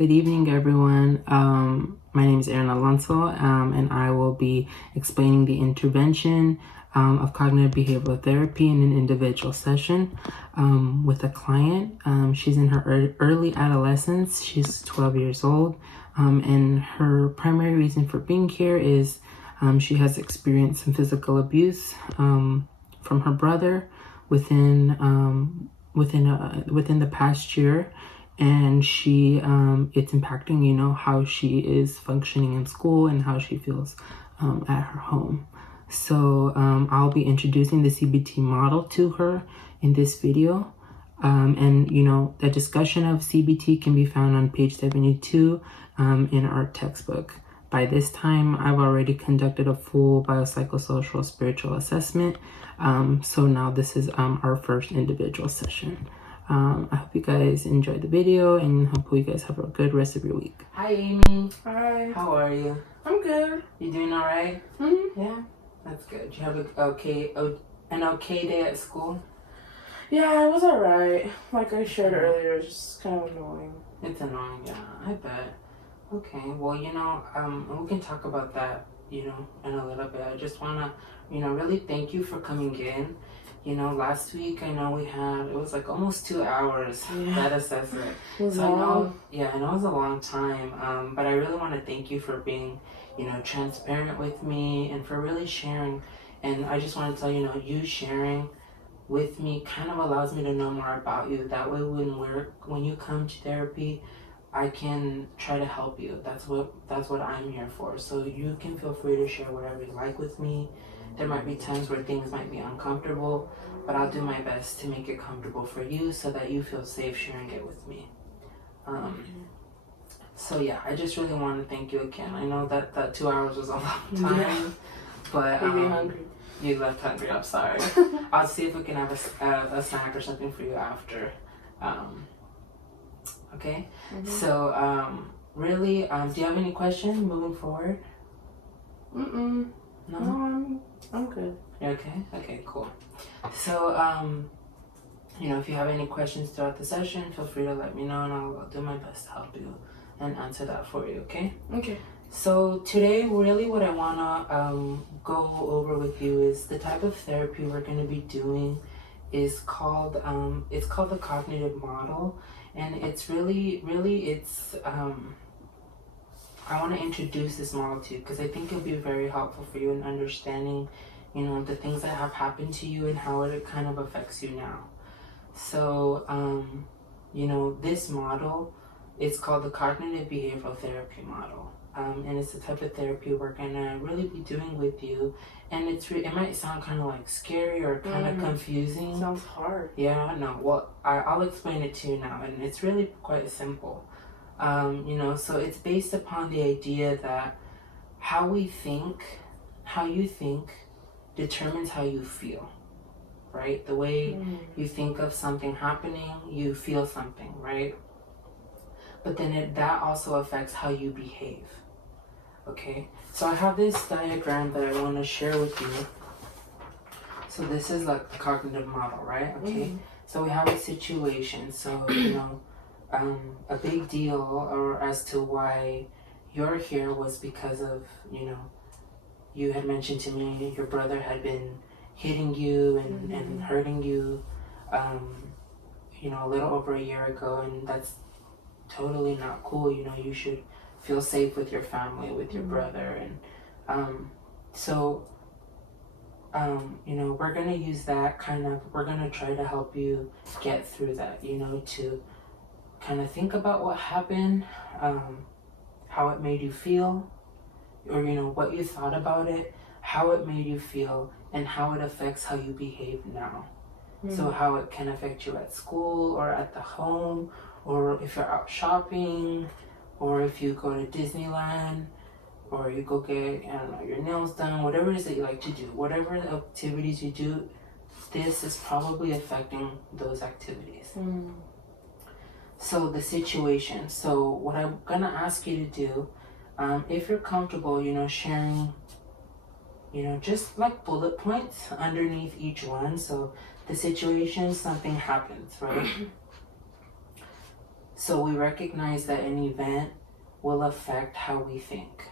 Good evening, everyone. My name is Erin Alonso, and I will be explaining the intervention of cognitive behavioral therapy in an individual session with a client. She's in her early adolescence. She's 12 years old, and her primary reason for being here is she has experienced some physical abuse from her brother within the past year. And she it's impacting how she is functioning in school and how she feels at her home. So I'll be introducing the CBT model to her in this video, and the discussion of CBT can be found on page 72 in our textbook. By this time, I've already conducted a full biopsychosocial spiritual assessment, so now this is our first individual session. I hope you guys enjoyed the video and hopefully you guys have a good rest of your week. Hi, Amy. Hi. How are you? I'm good. You doing all right? Mm-hmm. Yeah, that's good. You have an okay day at school? Yeah, it was alright. Like I shared earlier, it's just kind of annoying. It's annoying, yeah, I bet. Okay, well, we can talk about that, in a little bit. I just want to, really thank you for coming in. Last week, I know it was like almost 2 hours, that assessment. It was long. I know it was a long time, but I really want to thank you for being, transparent with me and for really sharing. And I just want to tell you sharing with me kind of allows me to know more about you. That way, when you come to therapy, I can try to help you. That's what I'm here for. So you can feel free to share whatever you like with me. There might be times where things might be uncomfortable, but I'll do my best to make it comfortable for you so that you feel safe sharing it with me. So yeah, I just really want to thank you again. I know that 2 hours was a long time, but hungry. You left hungry. I'm sorry. I'll see if we can have a snack or something for you after. Okay. Mm-hmm. So really, do you have any questions moving forward? No, I'm good. Okay? Okay, cool. So, if you have any questions throughout the session, feel free to let me know and I'll do my best to help you and answer that for you, okay? Okay. So today, really what I want to go over with you is the type of therapy we're going to be doing is called, the cognitive model. And it's really, I want to introduce this model to you because I think it'll be very helpful for you in understanding, the things that have happened to you and how it kind of affects you now. So, this model is called the cognitive behavioral therapy model. And it's the type of therapy we're going to really be doing with you. And it might sound kind of like scary or kind of confusing. Sounds hard. Yeah, no. Well, I'll explain it to you now. And it's really quite simple. So it's based upon the idea that how you think determines how you feel, right? The way you think of something happening, you feel something, right? But then that also affects how you behave, okay? So I have this diagram that I want to share with you. So this is like the cognitive model, right? Okay. So we have a situation. So, a big deal or as to why you're here was because of, you had mentioned to me your brother had been hitting you and hurting you, a little over a year ago, and that's totally not cool. You should feel safe with your family, with your brother. And we're going to use that we're going to try to help you get through that, to kind of think about what happened, how it made you feel, or what you thought about it, how it made you feel, and how it affects how you behave now. So how it can affect you at school or at the home, or if you're out shopping, or if you go to Disneyland, or you go get your nails done, whatever it is that you like to do, whatever the activities you do, this is probably affecting those activities. So the situation. So what I'm gonna ask you to do, if you're comfortable, sharing, just like bullet points underneath each one. So the situation, something happens, right? So we recognize that an event will affect how we think,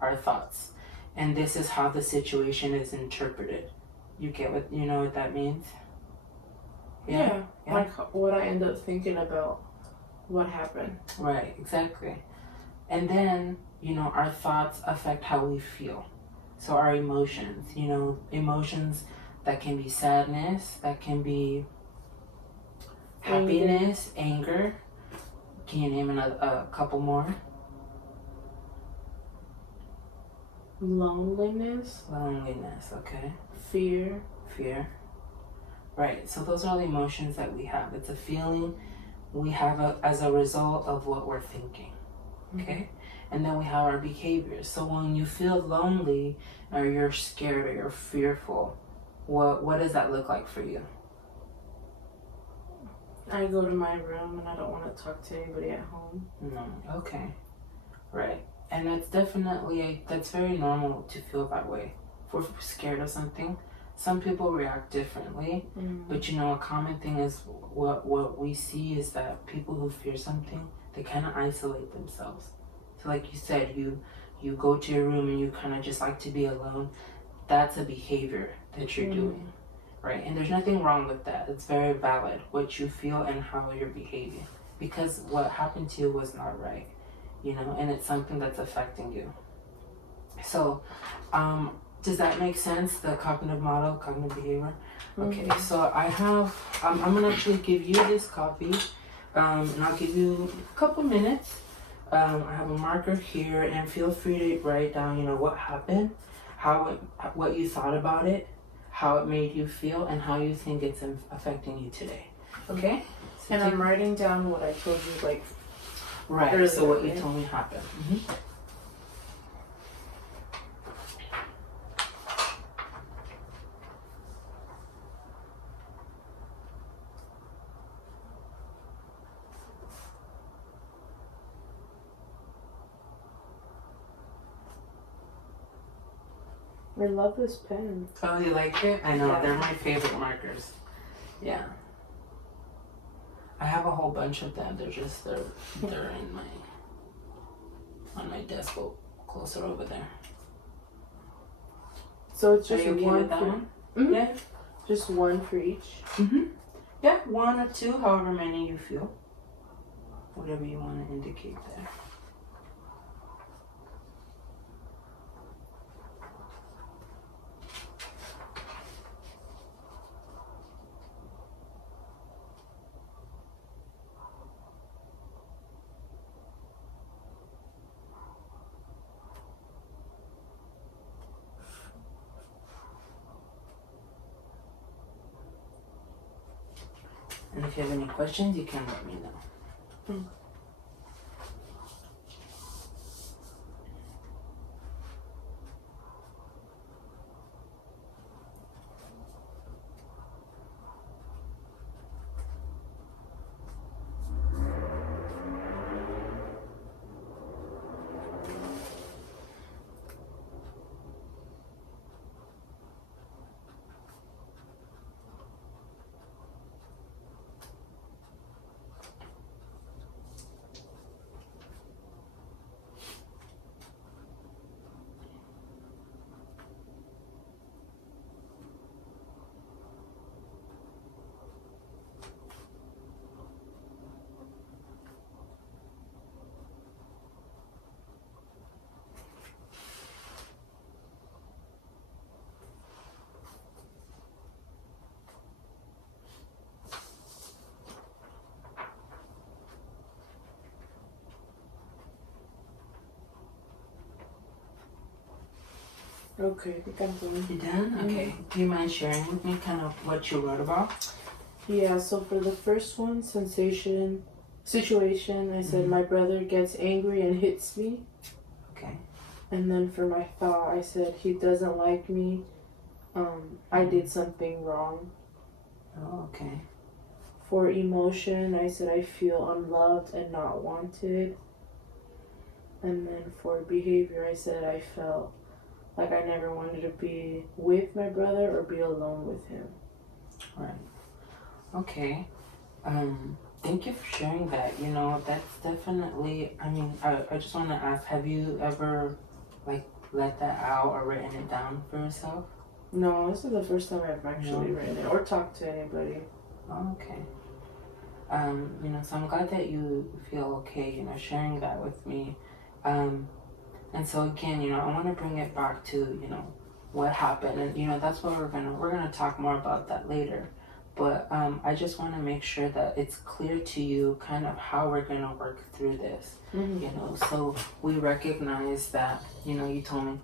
our thoughts. And this is how the situation is interpreted. You get what, you know what that means? Yeah. Like what I end up thinking about what happened. Right, exactly. And then, you know, our thoughts affect how we feel. So our emotions, you know, emotions that can be sadness, that can be happiness, anger. Can you name a couple more? Loneliness. Loneliness, okay. Fear. Fear. Right, so those are the emotions that we have. It's a feeling we have as a result of what we're thinking, okay? And then we have our behaviors. So when you feel lonely or you're scared or you're fearful, what does that look like for you? I go to my room and I don't want to talk to anybody at home. No, okay, right. And that's definitely, that's very normal to feel that way. If we're scared of something, some people react differently, but you know, a common thing is what we see is that people who fear something, they kind of isolate themselves. So like you said, you go to your room and you kind of just like to be alone. That's a behavior that you're doing, right? And there's nothing wrong with that. It's very valid what you feel and how you're behaving, because what happened to you was not right, you know, and it's something that's affecting you. So, does that make sense? The cognitive model, cognitive behavior. Okay, so I have. I'm gonna actually give you this copy, and I'll give you a couple minutes. I have a marker here, and feel free to write down, you know, what happened, what you thought about it, how it made you feel, and how you think it's affecting you today. Okay? So and I'm writing down what I told you, like, right. earlier, So what you told me happened. I love this pen. Oh, you like it? I know, they're my favorite markers. Yeah. I have a whole bunch of them. They're in on my desk, closer over there. So it's just Are you okay one with that one? Yeah. Just one for each. Yeah, 1 or 2, however many you feel. Whatever you want to indicate there. And if you have any questions, you can let me know. Okay, I think I'm done. You done? Okay. Do you mind sharing with me kind of what you wrote about? Yeah, so for the first one, situation, I said my brother gets angry and hits me. Okay. And then for my thought, I said he doesn't like me. I did something wrong. Oh, okay. For emotion, I said I feel unloved and not wanted. And then for behavior, I said I felt like I never wanted to be with my brother or be alone with him. Right. Okay. Thank you for sharing that. You know, that's definitely, I mean, I just want to ask, have you ever, like, let that out or written it down for yourself? No, this is the first time I've actually No. written it or talked to anybody. Oh, okay. You know, so I'm glad that you feel okay, you know, sharing that with me. And so again, you know, I want to bring it back to, you know, what happened, and you know, that's what we're gonna talk more about that later. But I just want to make sure that it's clear to you kind of how we're gonna work through this. Mm-hmm. You know, so we recognize that, you know, you told me,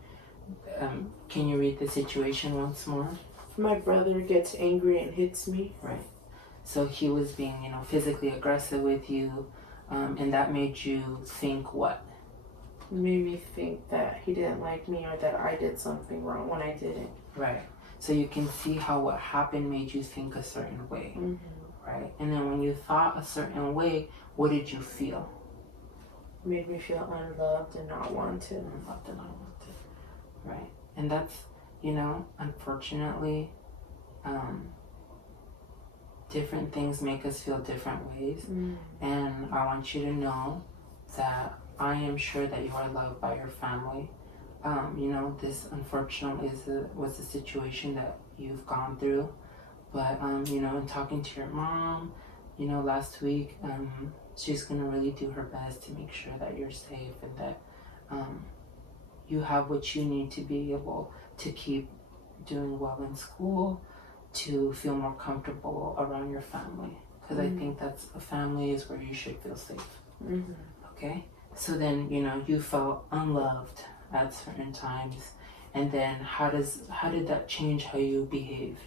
can you read the situation once more? My brother gets angry and hits me. Right. So he was being, you know, physically aggressive with you, and that made you think what? It made me think that he didn't like me or that I did something wrong when I didn't. Right. So you can see how what happened made you think a certain way. Mm-hmm. Right. And then when you thought a certain way, what did you feel? It made me feel unloved and not wanted. Unloved and unwanted. Right. And that's, you know, unfortunately, different things make us feel different ways. Mm-hmm. And I want you to know that I am sure that you are loved by your family. You know, this unfortunately was a situation that you've gone through. But, you know, in talking to your mom, you know, last week, she's going to really do her best to make sure that you're safe and that you have what you need to be able to keep doing well in school, to feel more comfortable around your family. Because I think that's a family is where you should feel safe. Mm-hmm. Okay? So then, you know, you felt unloved at certain times. And then how did that change how you behaved?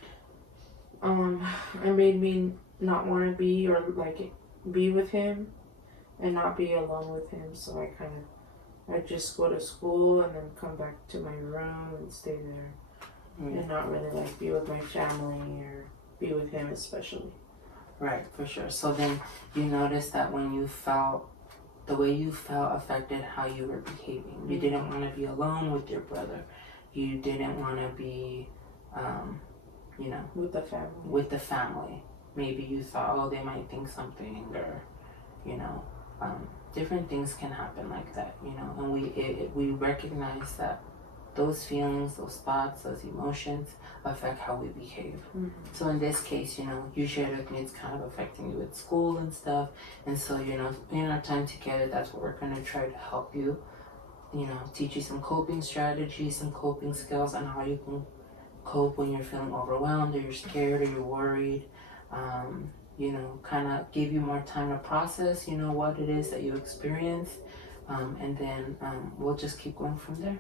It made me not want to be or like be with him and not be alone with him. So I just go to school and then come back to my room and stay there and not really like be with my family or be with him especially. Right, for sure. So then you noticed that when you felt the way you felt affected how you were behaving. You didn't want to be alone with your brother. You didn't want to be, you know, with the family. With the family. Maybe you thought, oh, they might think something, or, you know, different things can happen like that, you know. And we recognize that those feelings, those thoughts, those emotions affect how we behave. Mm-hmm. So in this case, you know, you shared with me it's kind of affecting you at school and stuff. And so, you know, in our time together, that's what we're going to try to help you, you know, teach you some coping strategies, some coping skills on how you can cope when you're feeling overwhelmed or you're scared or you're worried. You know, kind of give you more time to process, you know, what it is that you experience. And then we'll just keep going from there.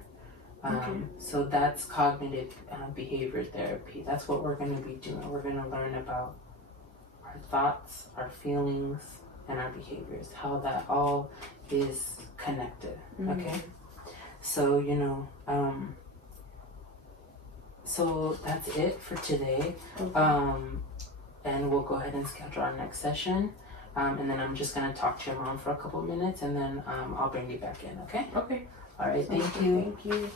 Okay. So that's cognitive behavior therapy. That's what we're going to be doing. We're going to learn about our thoughts, our feelings, and our behaviors, how that all is connected. Mm-hmm. Okay? So, you know, so that's it for today. Okay. And we'll go ahead and schedule our next session. And then I'm just going to talk to your mom for a couple minutes, and then I'll bring you back in, okay? Okay. All right, thank you. Thank you.